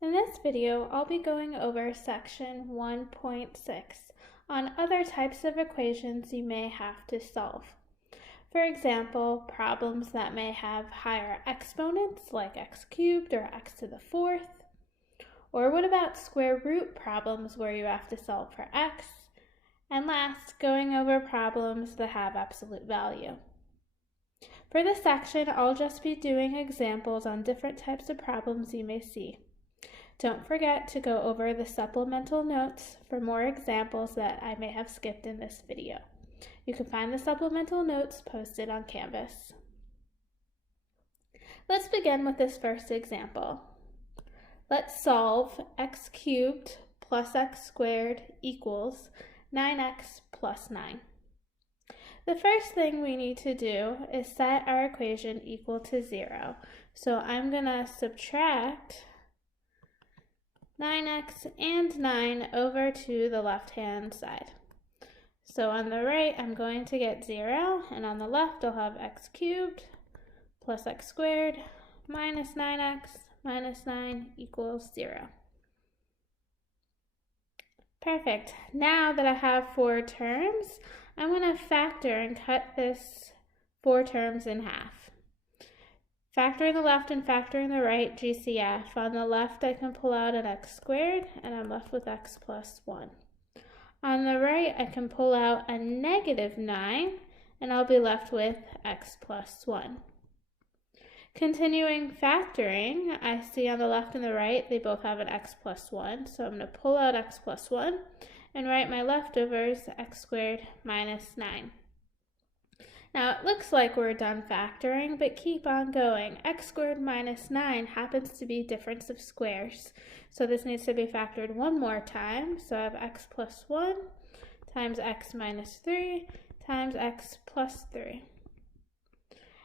In this video, I'll be going over section 1.6 on other types of equations you may have to solve. For example, problems that may have higher exponents like x cubed or x to the fourth. Or what about square root problems where you have to solve for x? And last, going over problems that have absolute value. For this section, I'll just be doing examples on different types of problems you may see. Don't forget to go over the supplemental notes for more examples that I may have skipped in this video. You can find the supplemental notes posted on Canvas. Let's begin with this first example. Let's solve x cubed plus x squared equals 9x plus 9. The first thing we need to do is set our equation equal to 0. So I'm going to subtract 9x and 9 over to the left-hand side. So on the right, I'm going to get 0, and on the left, I'll have x cubed plus x squared minus 9x minus 9 equals 0. Perfect. Now that I have 4 terms, I'm going to factor and cut this 4 terms in half. Factoring the left and factoring the right, GCF. On the left, I can pull out an x squared, and I'm left with x plus 1. On the right, I can pull out a negative 9, and I'll be left with x plus 1. Continuing factoring, I see on the left and the right, they both have an x plus 1, so I'm going to pull out x plus 1 and write my leftovers x squared minus 9. Now it looks like we're done factoring, but keep on going. X squared minus 9 happens to be difference of squares. So this needs to be factored one more time. So I have x plus 1 times x minus 3 times x plus 3.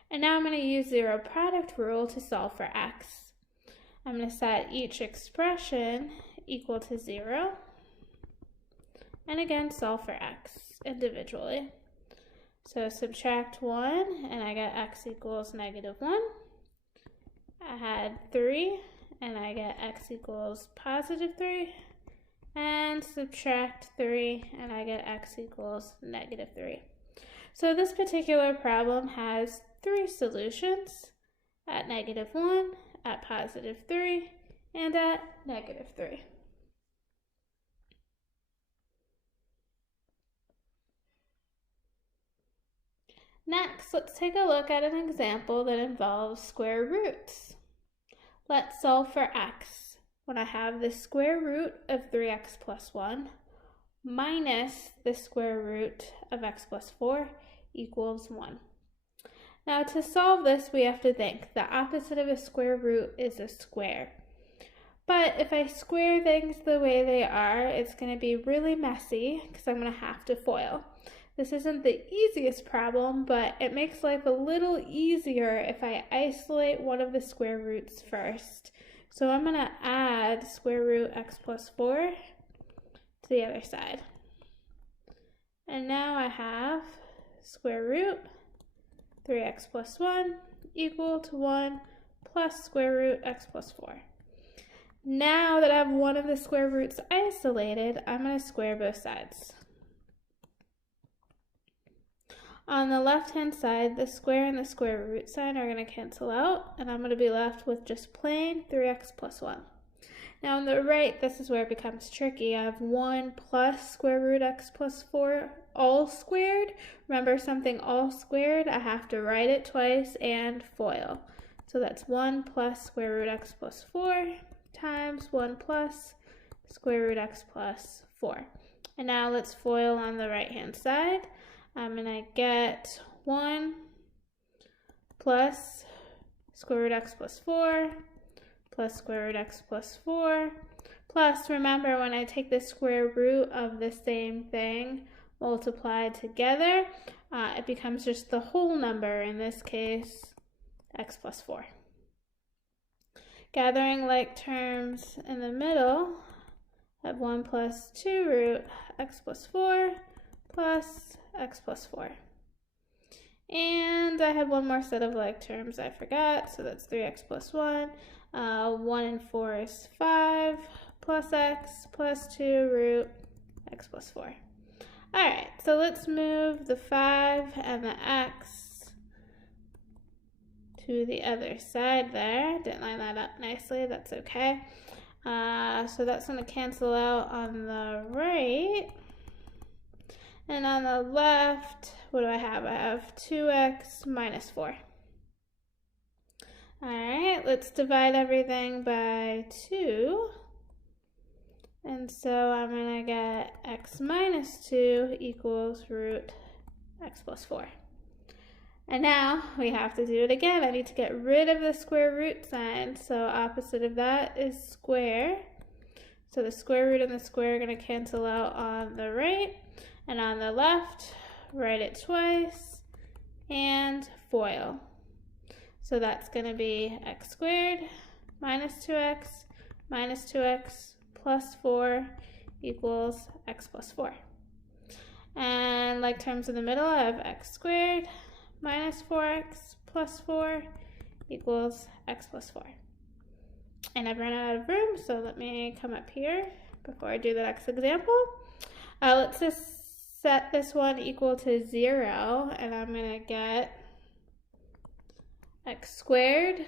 And now I'm going to use zero product rule to solve for x. I'm going to set each expression equal to 0. And again, solve for x individually. So subtract 1, and I get x equals negative 1. I had 3, and I get x equals positive 3. And subtract 3, and I get x equals negative 3. So this particular problem has 3 solutions: at negative 1, at positive 3, and at negative 3. Next, let's take a look at an example that involves square roots. Let's solve for x when I have the square root of 3x plus 1 minus the square root of x plus 4 equals 1. Now to solve this, we have to think the opposite of a square root is a square. But if I square things the way they are, it's going to be really messy because I'm going to have to FOIL. This isn't the easiest problem, but it makes life a little easier if I isolate one of the square roots first. So I'm going to add square root x plus 4 to the other side. And now I have square root 3x plus 1 equal to 1 plus square root x plus 4. Now that I have one of the square roots isolated, I'm going to square both sides. On the left-hand side, the square and the square root sign are going to cancel out, and I'm going to be left with just plain 3x plus 1. Now on the right, this is where it becomes tricky. I have 1 plus square root x plus 4 all squared. Remember, something all squared, I have to write it twice and FOIL. So that's 1 plus square root x plus 4 times 1 plus square root x plus 4. And now let's FOIL on the right-hand side. I'm going to get 1 plus square root x plus 4 plus square root x plus 4 plus, remember, when I take the square root of the same thing multiplied together, it becomes just the whole number, in this case, x plus 4. Gathering like terms in the middle, I have 1 plus 2 root x plus 4 plus x plus 4. And I had one more set of like terms I forgot, so that's 3x plus 1. 1 and 4 is 5 plus x plus 2 root x plus 4. All right, so let's move the 5 and the x to the other side there. Didn't line that up nicely, that's okay. So that's going to cancel out on the right. And on the left, what do I have? I have 2x minus 4. All right, let's divide everything by 2. And so I'm going to get x minus 2 equals root x plus 4. And now we have to do it again. I need to get rid of the square root sign. So opposite of that is square. So the square root and the square are going to cancel out on the right. And on the left, write it twice and FOIL. So that's going to be x squared minus 2x plus 4 equals x plus 4. And like terms in the middle, I have x squared minus 4x plus 4 equals x plus 4. And I've run out of room, so let me come up here before I do the next example. Let's just set this one equal to 0, and I'm going to get x squared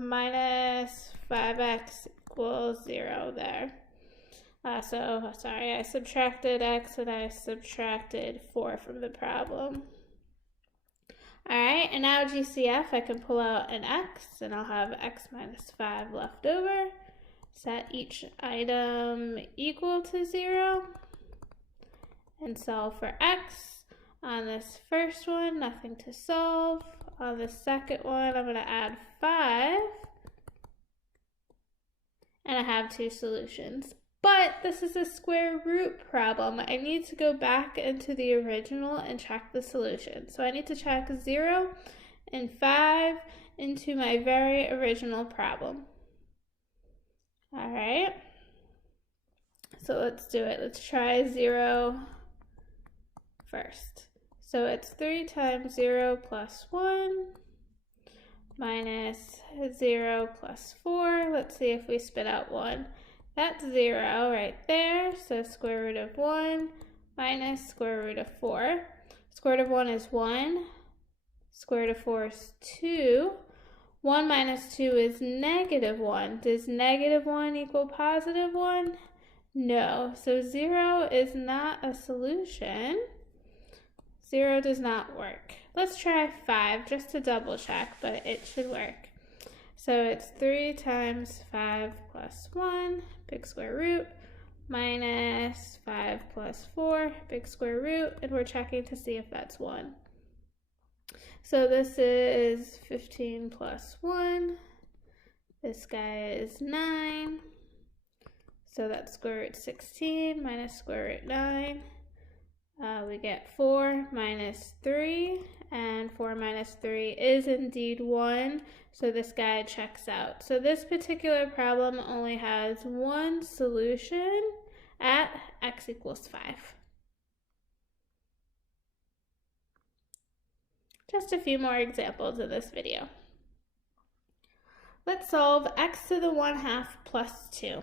minus 5x equals 0 there. So, sorry, I subtracted x and I subtracted 4 from the problem. Alright, and now GCF, I can pull out an x, and I'll have x minus 5 left over. Set each item equal to 0, and solve for x. On this first one, nothing to solve. On the second one, I'm going to add 5, and I have 2 solutions. But this is a square root problem. I need to go back into the original and check the solution. So I need to check 0 and 5 into my very original problem. All right. So let's do it. Let's try 0 first. So it's 3 times 0 plus 1 minus 0 plus 4. Let's see if we spit out 1. That's 0 right there, so square root of 1 minus square root of 4. Square root of 1 is 1, square root of 4 is 2. 1 minus 2 is negative 1. Does negative 1 equal positive 1? No, so 0 is not a solution. 0 does not work. Let's try 5 just to double check, but it should work. So it's 3 times 5 plus 1, big square root, minus 5 plus 4, big square root, and we're checking to see if that's 1. So this is 15 plus 1. This guy is 9. So that's square root 16 minus square root 9. We get 4 minus 3, and 4 minus 3 is indeed 1, so this guy checks out. So this particular problem only has one solution at x equals 5. Just a few more examples in this video. Let's solve x to the 1/2 plus 2.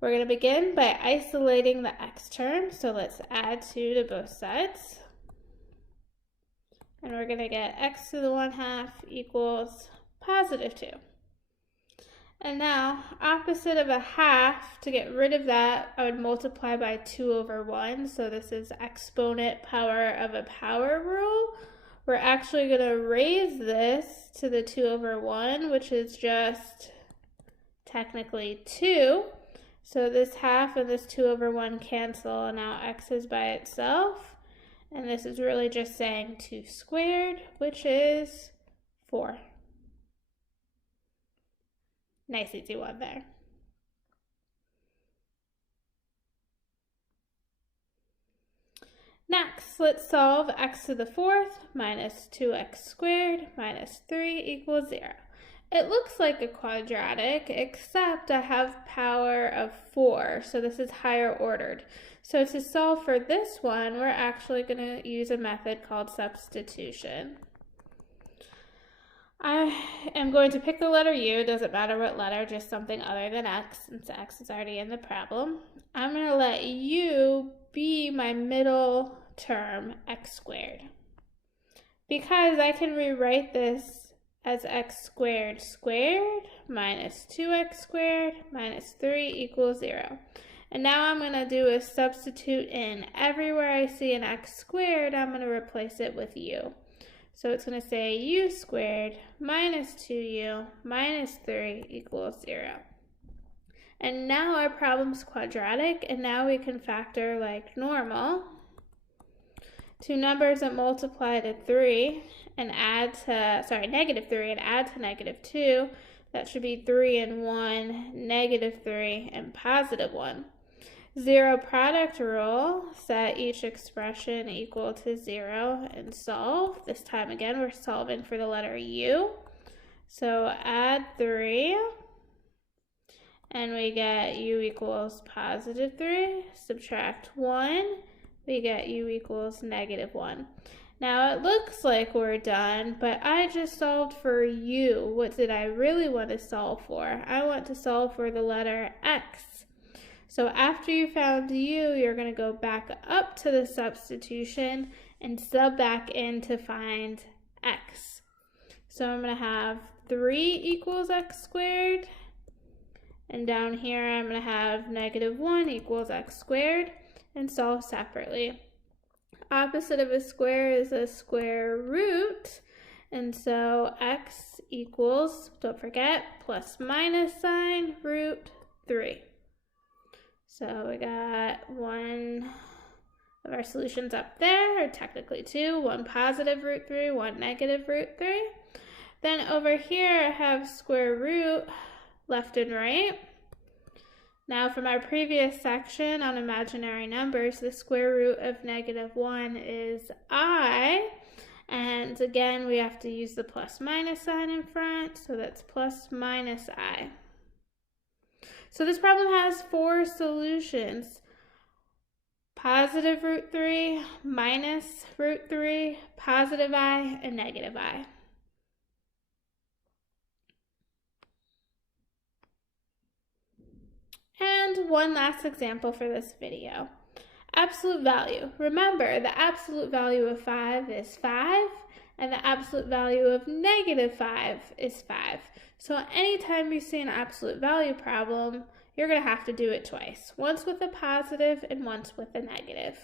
We're going to begin by isolating the x term, so let's add 2 to both sides. And we're going to get x to the 1/2 equals positive 2. And now, opposite of a half, to get rid of that, I would multiply by 2 over 1. So this is exponent power of a power rule. We're actually going to raise this to the 2 over 1, which is just technically 2. So this half and this 2 over 1 cancel, and now x is by itself. And this is really just saying 2 squared, which is 4. Nice easy one there. Next, let's solve x to the 4th minus 2x squared minus 3 equals 0. It looks like a quadratic, except I have power of 4, so this is higher ordered. So to solve for this one, we're actually going to use a method called substitution. I am going to pick the letter U, doesn't matter what letter, just something other than x, since x is already in the problem. I'm going to let U be my middle term, x squared. Because I can rewrite this as x squared squared minus 2x squared minus 3 equals 0. And now I'm going to do a substitute in. Everywhere I see an x squared, I'm going to replace it with u. So it's going to say u squared minus 2u minus 3 equals 0. And now our problem's quadratic, and now we can factor like normal. Two numbers that multiply to 3 and add to, negative 3 and add to negative 2. That should be 3 and 1, negative 3 and positive 1. Zero product rule, set each expression equal to 0 and solve. This time again, we're solving for the letter U. So add 3 and we get U equals positive 3. Subtract 1. We get u equals negative 1. Now it looks like we're done, but I just solved for u. What did I really want to solve for? I want to solve for the letter x. So after you found u, you're going to go back up to the substitution and sub back in to find x. So I'm going to have 3 equals x squared. And down here I'm going to have negative 1 equals x squared. And solve separately. Opposite of a square is a square root, and so x equals, don't forget, plus minus sign, root 3. So we got one of our solutions up there, or technically two, one positive root 3, one negative root 3. Then over here I have square root left and right. Now from our previous section on imaginary numbers, the square root of negative 1 is I. And again, we have to use the plus minus sign in front, so that's plus minus I. So this problem has 4 solutions. Positive root 3, minus root 3, positive I, and negative I. And one last example for this video. Absolute value. Remember, the absolute value of 5 is 5, and the absolute value of negative 5 is 5. So anytime you see an absolute value problem, you're going to have to do it twice. Once with a positive and once with a negative.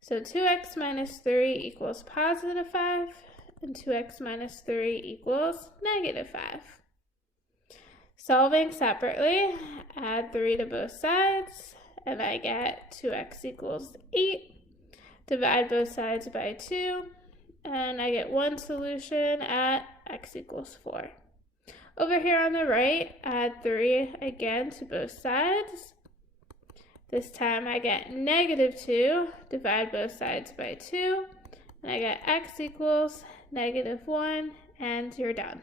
So 2x minus 3 equals positive 5, and 2x minus 3 equals negative 5. Solving separately, add 3 to both sides, and I get 2x equals 8. Divide both sides by 2, and I get one solution at x equals 4. Over here on the right, add 3 again to both sides. This time I get negative 2, divide both sides by 2, and I get x equals negative 1, and you're done.